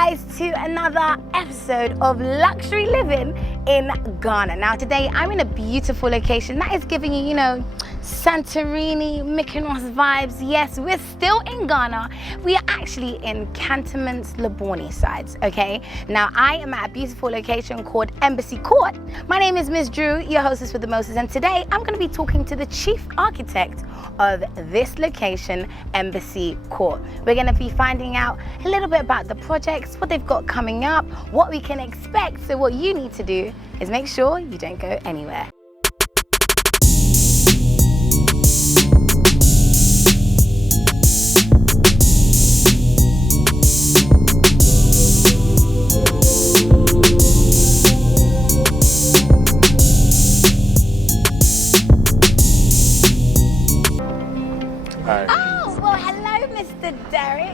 guys to another episode of Luxury Living in Ghana. Now today I'm in a beautiful location that is giving you, Santorini, Mykonos vibes. Yes, we're still in Ghana. We are actually in Cantonment's Labone sides, okay? Now I am at a beautiful location called Embassy Court. My name is Ms. Drew, your hostess with the Moses, and today I'm going to be talking to the chief architect of this location, Embassy Court. We're going to be finding out a little bit about the projects, what they've got coming up, what we can expect. So what you need to do is make sure you don't go anywhere.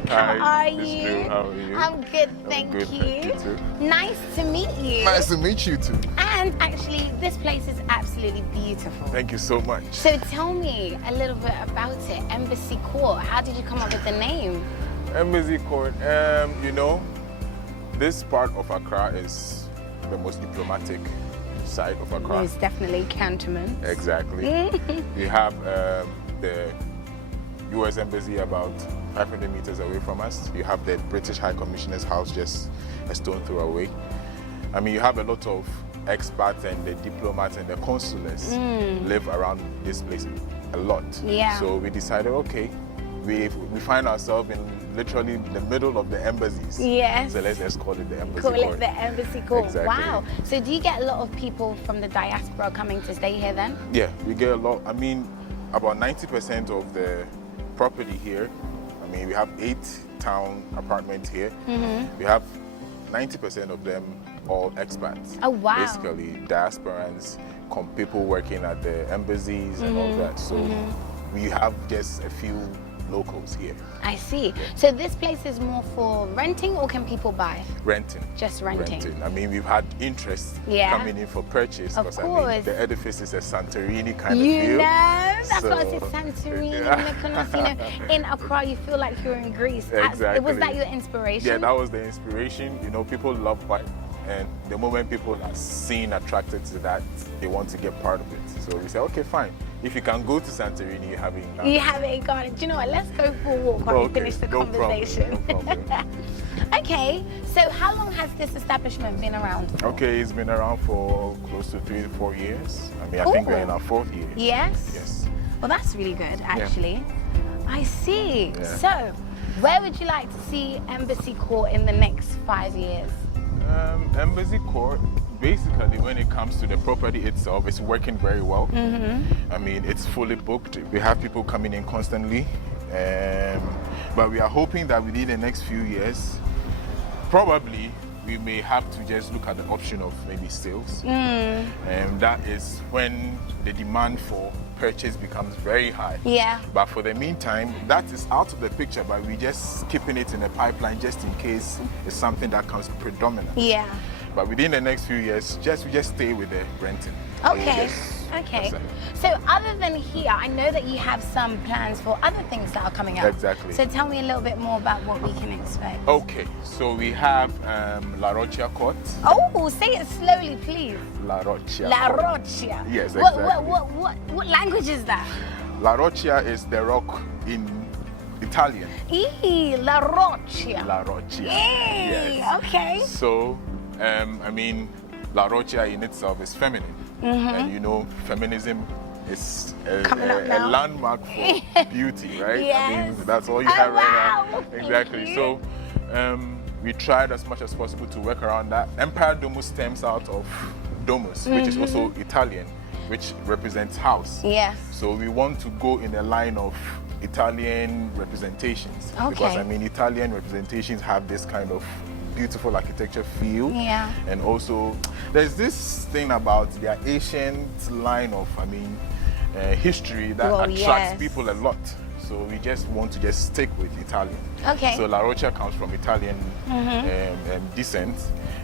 How are you? How are you? I'm good, thank you. Thank you too. Nice to meet you. Nice to meet you too. And actually, this place is absolutely beautiful. Thank you so much. So tell me a little bit about it, Embassy Court. How did you come up with the name? Embassy Court, this part of Accra is the most diplomatic side of Accra. It's definitely Cantonment. Exactly. We have the US Embassy about 500 meters away from us. You have the British High Commissioner's house just a stone throw away. I mean, you have a lot of expats and the diplomats and the consuls live around this place a lot. Yeah. So we decided, okay, we find ourselves in literally the middle of the embassies. Yes. So let's just call it the Embassy Court. Call it the Embassy Court. Exactly. Wow. So do you get a lot of people from the diaspora coming to stay here then? Yeah, we get a lot. I mean, about 90% of the property here, I mean, we have 8 town apartments here. We have 90% of them all expats. Oh, wow. Basically, diasporans, people working at the embassies and all that. So we have just a few locals here. I see. So this place is more for renting, or can people buy? Renting. Just renting. I mean, we've had interest coming in for purchase. Of because course. I mean, the edifice is a Santorini kind of You feel. know, that's So, what I said, Santorini, Mykonos, in Accra, you feel like you're in Greece. Exactly. Was that your inspiration? Yeah, that was the inspiration. You know, people love white, and the moment people are seen attracted to that, they want to get part of it. So we said, okay, fine. If you can go to Santorini, you have it in Ghana. You have it in Ghana. Do you know what? Let's go for a walk while we finish the conversation. No problem. Okay, so how long has this establishment been around for? Okay, it's been around for close to 3 to 4 years. I mean, I think we're in our 4th year. Yes? Yes. Well, that's really good, actually. Yeah. I see. Yeah. So, where would you like to see Embassy Court in the next 5 years? Embassy Court, basically, when it comes to the property itself, it's working very well. I mean, it's fully booked. We have people coming in constantly. But we are hoping that within the next few years, probably we may have to just look at the option of maybe sales. And that is when the demand for purchase becomes very high. Yeah. But for the meantime, that is out of the picture, but we're just keeping it in the pipeline just in case it's something that comes predominant. Yeah. But within the next few years, we just stay with the renting. Okay. Okay. So other than here, I know that you have some plans for other things that are coming up. Exactly. So tell me a little bit more about what we can expect. Okay, so we have La Rocha Court. Oh, say it slowly, please. La Rocha. La Rocha. Yes, exactly. What language is that? La Rocha is the rock in Italian. La Rocha. La Rocha. Yes. Okay. So, I mean, La Rocha in itself is feminine. And you know, feminism is a landmark for beauty, right? Yes. I mean, that's all you have right now. Thank Exactly. you. So, we tried as much as possible to work around that. Empire Domus stems out of Domus, which is also Italian, which represents house. Yes. So we want to go in the line of Italian representations. Okay. Because I mean, Italian representations have this kind of beautiful architecture feel. Yeah. And also, there's this thing about their ancient line of, history that attracts people a lot. So we just want to just stick with Italian. Okay. So La Rocha comes from Italian descent.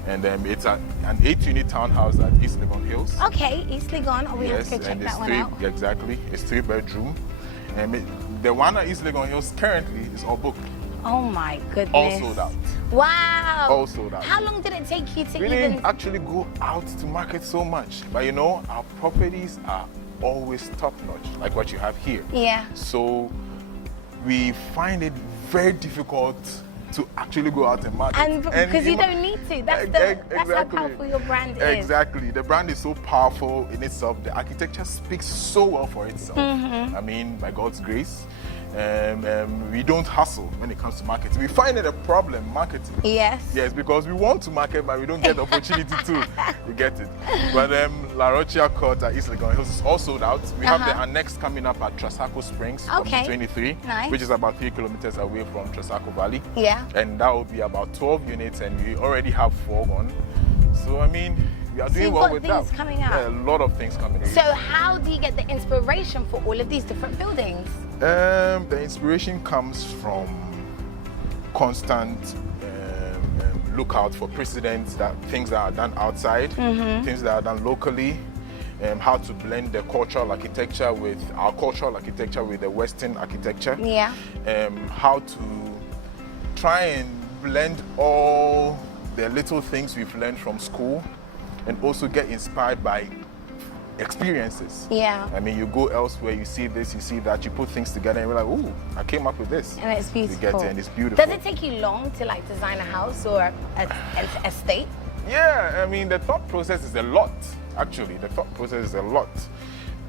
And it's an 8-unit townhouse at East Legon Hills. Okay, East Legon. We have to go check that one out. Exactly. It's 3-bedroom. And the one at East Legon Hills currently is all booked. Oh my goodness. All sold out. Wow. All sold out. How long did it take you to We even... didn't actually go out to market so much, but you know, our properties are always top notch, like what you have here. Yeah. So we find it very difficult to actually go out and market. And because you don't need to. That's how powerful your brand is. Exactly. The brand is so powerful in itself. The architecture speaks so well for itself. I mean, by God's grace. We don't hustle when it comes to marketing. We find it a problem, marketing. Yes. Yes, because we want to market, but we don't get the opportunity to. You get it. But La Rochia Court at East Legon Hills is all sold out. We have the annex coming up at Trasaco Springs from the 23, nice. which is about 3 kilometers away from Trasaco Valley. Yeah. And that will be about 12 units, and we already have 4 on. So, I mean, we are doing well with that. things coming out. Yeah, a lot of things coming in. So how do you get the inspiration for all of these different buildings? The inspiration comes from constant lookout for precedents, that things that are done outside, things that are done locally, how to blend the cultural architecture with our cultural architecture with the Western architecture. Yeah. How to try and blend all the little things we've learned from school and also get inspired by experiences. Yeah. I mean, you go elsewhere, you see this, you see that, you put things together, and you're like, ooh, I came up with this. And it's beautiful. You get it, and it's beautiful. Does it take you long to like design a house or an estate? Yeah, I mean, the thought process is a lot, actually. The thought process is a lot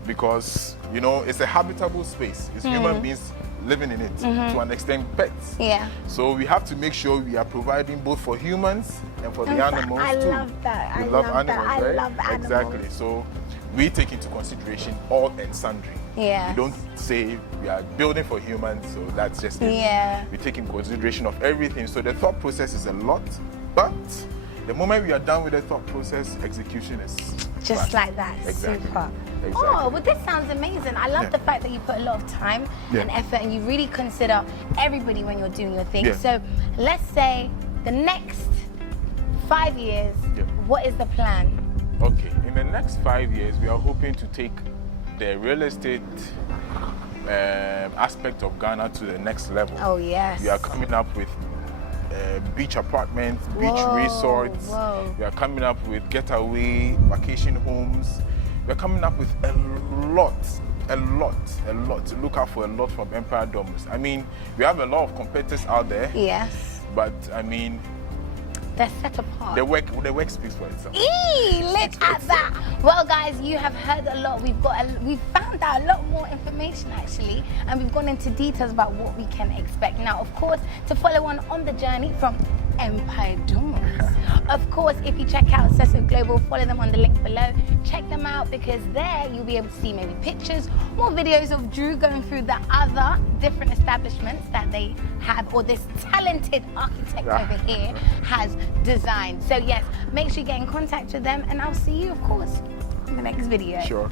because, you know, it's a habitable space. It's human beings living in it, to an extent pets. Yeah. So we have to make sure we are providing both for humans and for the animals I too. love that. We I love love animals, that. right? I love animals. Exactly. So we take into consideration all and sundry. Yeah. We don't say we are building for humans, so that's just it. Yeah. We take in consideration of everything. So the thought process is a lot, but the moment we are done with the thought process, execution is Just fast. like that. Exactly. Super. Exactly. Oh, well, this sounds amazing. I love the fact that you put a lot of time and effort and you really consider everybody when you're doing your thing. Yeah. So let's say the next 5 years, what is the plan? Okay, in the next 5 years, we are hoping to take the real estate aspect of Ghana to the next level. Oh, yes. We are coming up with beach apartments, beach Whoa, resorts. whoa. We are coming up with getaway vacation homes. We are coming up with a lot to look out for, a lot from Empire Domus. I mean, we have a lot of competitors out there. Yes. But I mean, they're set apart. the work speaks for itself. Look at that. Well, guys, you have heard a lot. We've found out a lot more information actually, and we've gone into details about what we can expect. Now, of course, to follow on the journey from Empire Domus. Of course, if you check out Cecil Global, follow them on the link below. Check them out because there you'll be able to see maybe pictures, more videos of Drew going through the other different establishments that they have, or this talented architect over here has designed. So yes, make sure you get in contact with them, and I'll see you, of course, in the next video. Sure.